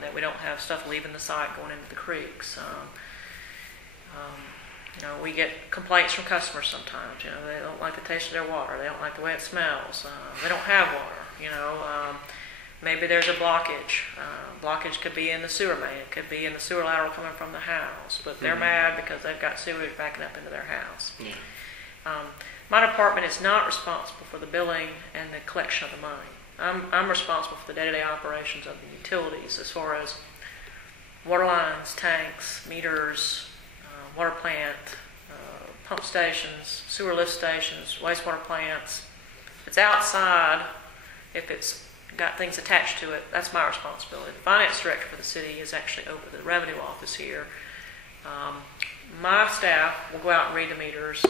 and that we don't have stuff leaving the site going into the creeks. We get complaints from customers sometimes. They don't like the taste of their water. They don't like the way it smells. They don't have water. Maybe there's a blockage. Blockage could be in the sewer main. It could be in the sewer lateral coming from the house. But they're mad because they've got sewage backing up into their house. Yeah. My department is not responsible for the billing and the collection of the money. I'm responsible for the day-to-day operations of the utilities as far as water lines, tanks, meters, water plant, pump stations, sewer lift stations, wastewater plants. If it's outside, if it's got things attached to it, that's my responsibility. The finance director for the city is actually over the revenue office here. My staff will go out and read the meters,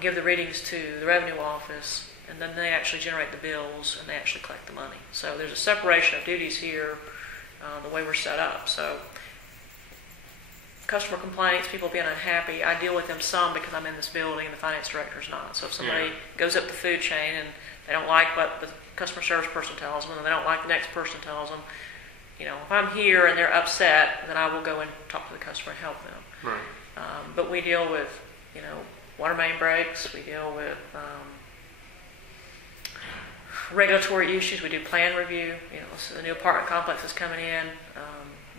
give the readings to the revenue office, and then they actually generate the bills and they actually collect the money. So there's a separation of duties here, the way we're set up. So customer complaints, people being unhappy, I deal with them some because I'm in this building and the finance director's not. So if somebody goes up the food chain and they don't like what the customer service person tells them and they don't like the next person tells them, if I'm here and they're upset, then I will go and talk to the customer and help them. Right. But we deal with, water main breaks, we deal with regulatory issues, we do plan review, so the new apartment complex is coming in.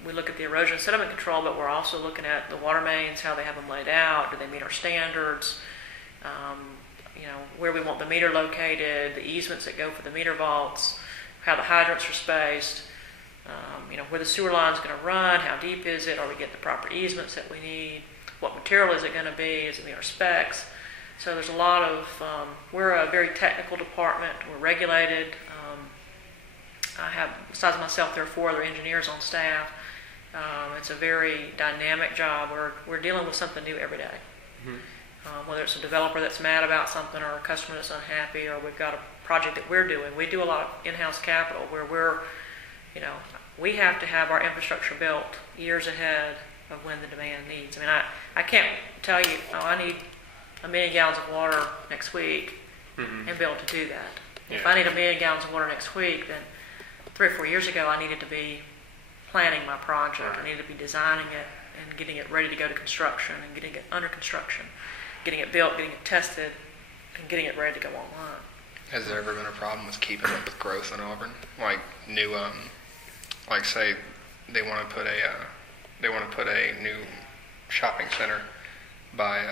We look at the erosion and sediment control, but we're also looking at the water mains, how they have them laid out, do they meet our standards, where we want the meter located, the easements that go for the meter vaults, how the hydrants are spaced, where the sewer line's going to run, how deep is it, are we getting the proper easements that we need, what material is it going to be, does it meet our specs. So there's a lot of, we're a very technical department, we're regulated. I have, besides myself, there are 4 other engineers on staff. It's a very dynamic job. We're dealing with something new every day. Mm-hmm. Whether it's a developer that's mad about something or a customer that's unhappy, or we've got a project that we're doing. We do a lot of in-house capital where we have to have our infrastructure built years ahead of when the demand needs. I can't tell you, I need 1 million gallons of water next week and be able to do that. Yeah. If I need 1 million gallons of water next week, then 3 or 4 years ago I needed to be planning my project. I needed to be designing it and getting it ready to go to construction and getting it under construction, getting it built, getting it tested, and getting it ready to go online. Has there ever been a problem with keeping up with growth in Auburn? Like new, like say they want to put a new shopping center by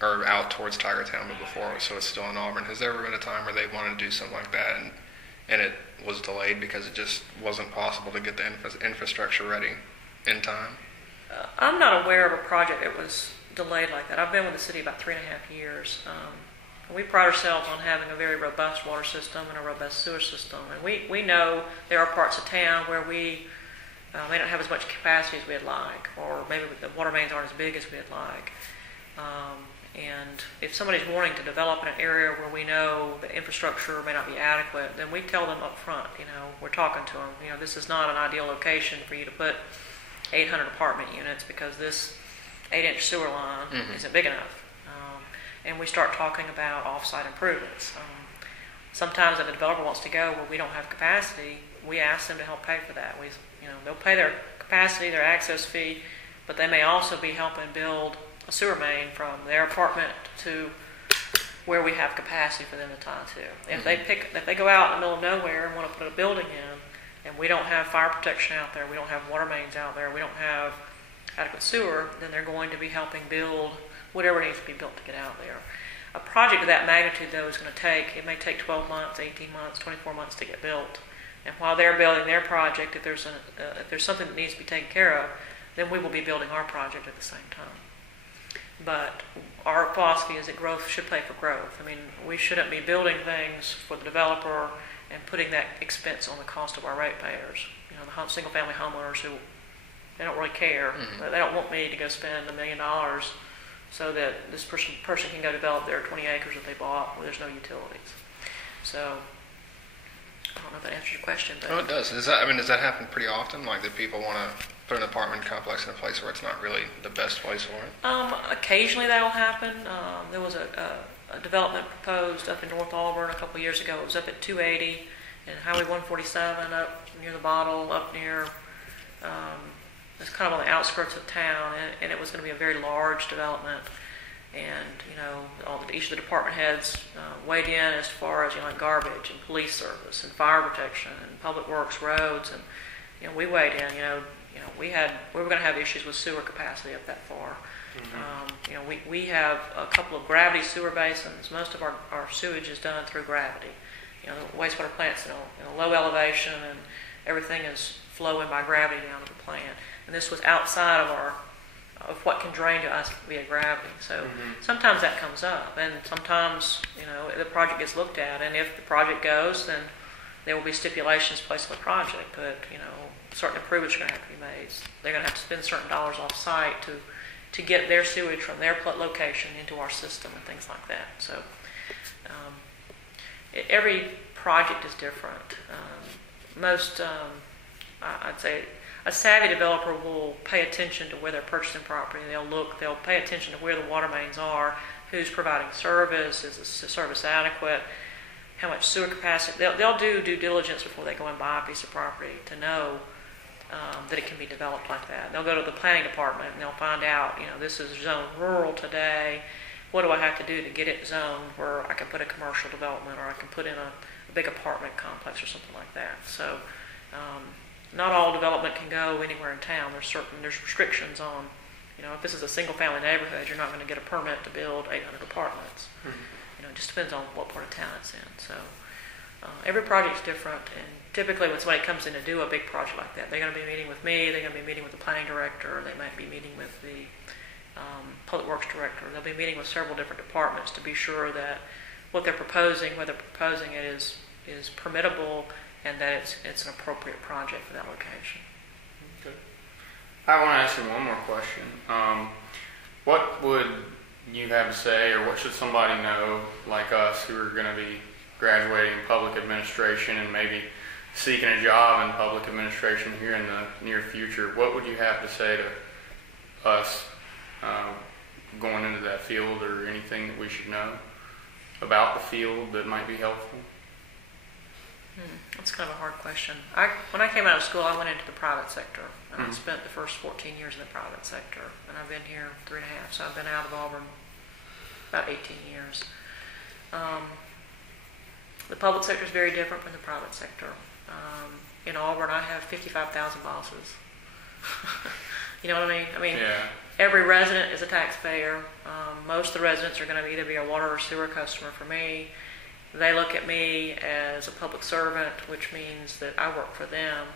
or out towards Tigertown, but before, so it's still in Auburn. Has there ever been a time where they wanted to do something like that and it was delayed because it just wasn't possible to get the infrastructure ready in time? I'm not aware of a project that was delayed like that. I've been with the city about 3.5 years. We pride ourselves on having a very robust water system and a robust sewer system. And we know there are parts of town where we may not have as much capacity as we'd like, or maybe the water mains aren't as big as we'd like. And if somebody's wanting to develop in an area where we know the infrastructure may not be adequate, then we tell them up front, we're talking to them, this is not an ideal location for you to put 800 apartment units because this 8-inch sewer line isn't big enough. And we start talking about off-site improvements. Sometimes if a developer wants to go where we don't have capacity, we ask them to help pay for that. They'll pay their capacity, their access fee, but they may also be helping build a sewer main from their apartment to where we have capacity for them to tie to. If they go out in the middle of nowhere and want to put a building in, and we don't have fire protection out there, we don't have water mains out there, we don't have adequate sewer, then they're going to be helping build whatever needs to be built to get out there. A project of that magnitude, though, is going to it may take 12 months, 18 months, 24 months to get built. And while they're building their project, if there's something that needs to be taken care of, then we will be building our project at the same time. But our philosophy is that growth should pay for growth. We shouldn't be building things for the developer and putting that expense on the cost of our ratepayers. The single-family homeowners who they don't really care. They don't want me to go spend $1 million so that this person can go develop their 20 acres that they bought where there's no utilities. So I don't know if that answers your question. But it does. Does that happen pretty often? Like that people want to put an apartment complex in a place where it's not really the best place for it? Occasionally that will happen. There was a development proposed up in North Auburn a couple years ago. It was up at 280, and Highway 147 up near the Bottle, up near, it's kind of on the outskirts of town, and it was going to be a very large development. And each of the department heads weighed in as far as like garbage and police service and fire protection and public works, roads, and we weighed in. We were going to have issues with sewer capacity up that far. Mm-hmm. We have a couple of gravity sewer basins. Most of our sewage is done through gravity. The wastewater plant's in a low elevation, and everything is flowing by gravity down to the plant. And this was outside of what can drain to us via gravity. So sometimes that comes up, and sometimes the project gets looked at, and if the project goes, then there will be stipulations placed on the project. But certain improvements are going to have to be made. They're going to have to spend certain dollars off site to get their sewage from their location into our system and things like that. So every project is different. I'd say a savvy developer will pay attention to where they're purchasing property. They'll pay attention to where the water mains are, who's providing service, is the service adequate, how much sewer capacity. They'll do due diligence before they go and buy a piece of property to know that it can be developed like that. They'll go to the planning department and they'll find out, this is zoned rural today. What do I have to do to get it zoned where I can put a commercial development, or I can put in a big apartment complex or something like that. So not all development can go anywhere in town. There's restrictions on, if this is a single family neighborhood, you're not going to get a permit to build 800 apartments. Mm-hmm. It just depends on what part of town it's in. So every project's different, and typically when somebody comes in to do a big project like that, they're going to be meeting with me, they're going to be meeting with the planning director, they might be meeting with the public works director. They'll be meeting with several different departments to be sure that what they're proposing, whether proposing it is permittable, and that it's an appropriate project for that location. Okay. I want to ask you one more question. What would you have to say, or what should somebody know, like us, who are going to be graduating public administration and maybe seeking a job in public administration here in the near future? What would you have to say to us going into that field, or anything that we should know about the field that might be helpful? That's kind of a hard question. When I came out of school, I went into the private sector, and I spent the first 14 years in the private sector, and I've been here 3.5, so I've been out of Auburn about 18 years. The public sector is very different from the private sector. In Auburn, I have 55,000 bosses. You know what I mean? Yeah. Every resident is a taxpayer. Most of the residents are going to either be a water or sewer customer for me. They look at me as a public servant, which means that I work for them.